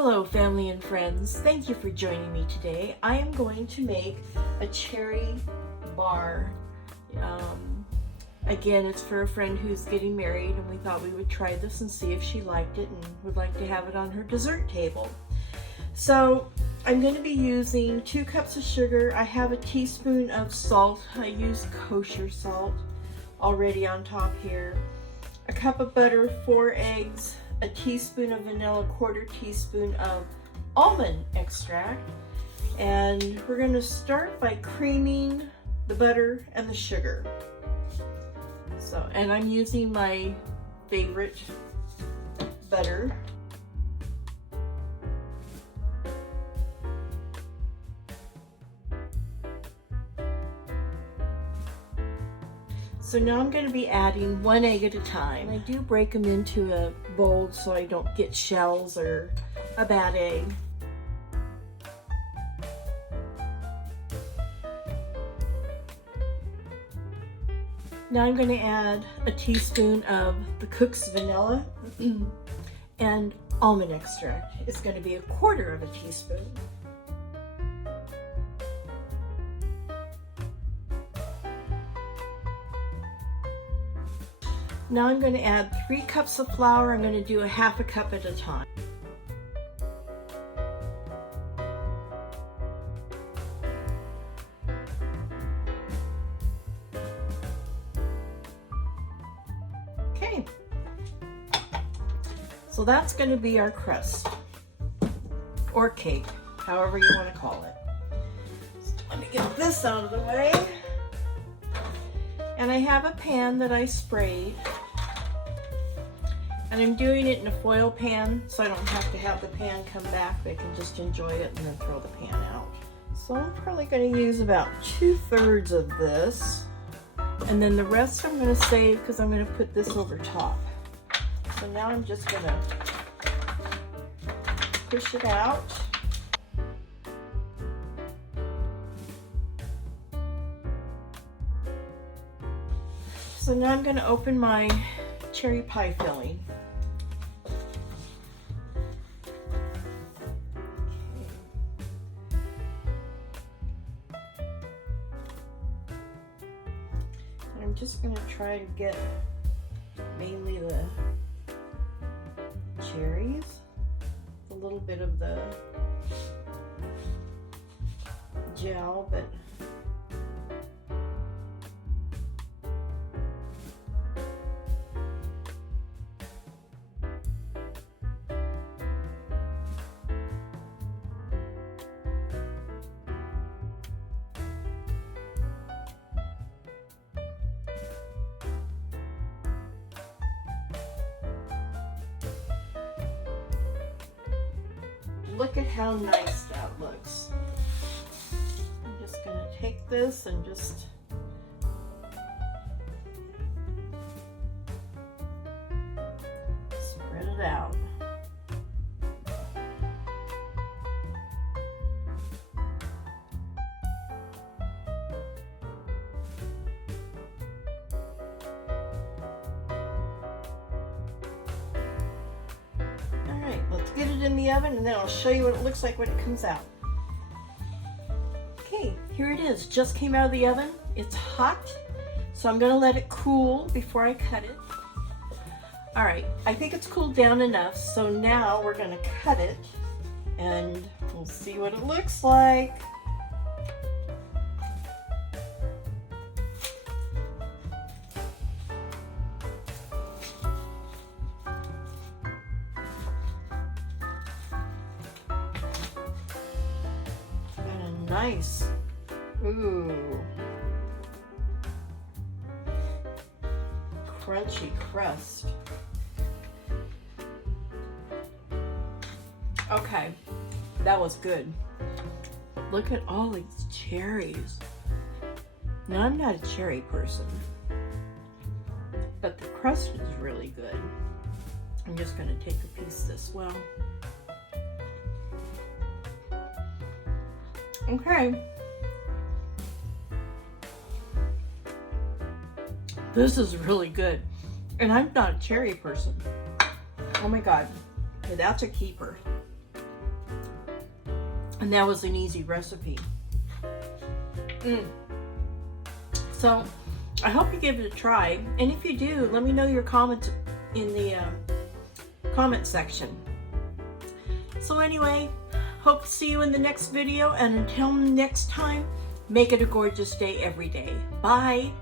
Hello family and friends, thank you for joining me today. I am going to make a cherry bar. Again, it's for a friend who's getting married, and we thought we would try this and see if she liked it and would like to have it on her dessert table. So I'm going to be using 2 cups of sugar. I have a teaspoon of salt. I use kosher salt already on top here. A cup of butter, 4 eggs, a teaspoon of vanilla, 1/4 teaspoon of almond extract. And we're going to start by creaming the butter and the sugar. And I'm using my favorite butter. So now I'm going to be adding 1 egg at a time. I do break them into a bowl so I don't get shells or a bad egg. Now I'm going to add a teaspoon of the cook's vanilla and almond extract. It's going to be 1/4 teaspoon. Now I'm going to add 3 cups of flour. I'm going to do a 1/2 cup at a time. Okay, so that's going to be our crust, or cake, however you want to call it. So let me get this out of the way. And I have a pan that I sprayed, and I'm doing it in a foil pan so I don't have to have the pan come back. I can just enjoy it and then throw the pan out. So I'm probably going to use about 2/3 of this, and then the rest I'm going to save because I'm going to put this over top. So now I'm just going to push it out. So now I'm going to open my cherry pie filling. And I'm just going to try to get mainly the cherries, a little bit of the gel, but look at how nice that looks. I'm just going to take this and just spread it out. Let's get it in the oven, and then I'll show you what it looks like when it comes out. Okay, here it is. Just came out of the oven. It's hot, so I'm going to let it cool before I cut it. All right, I think it's cooled down enough, so now we're going to cut it, and we'll see what it looks like. Nice. Ooh. Crunchy crust. Okay, that was good. Look at all these cherries. Now, I'm not a cherry person, but the crust is really good. I'm just going to take a piece this well. Okay. This is really good. And I'm not a cherry person. Oh my God. That's a keeper. And that was an easy recipe. So I hope you give it a try, and if you do, let me know your comments in the comment section. So anyway, hope to see you in the next video, and until next time, make it a gorgeous day every day. Bye.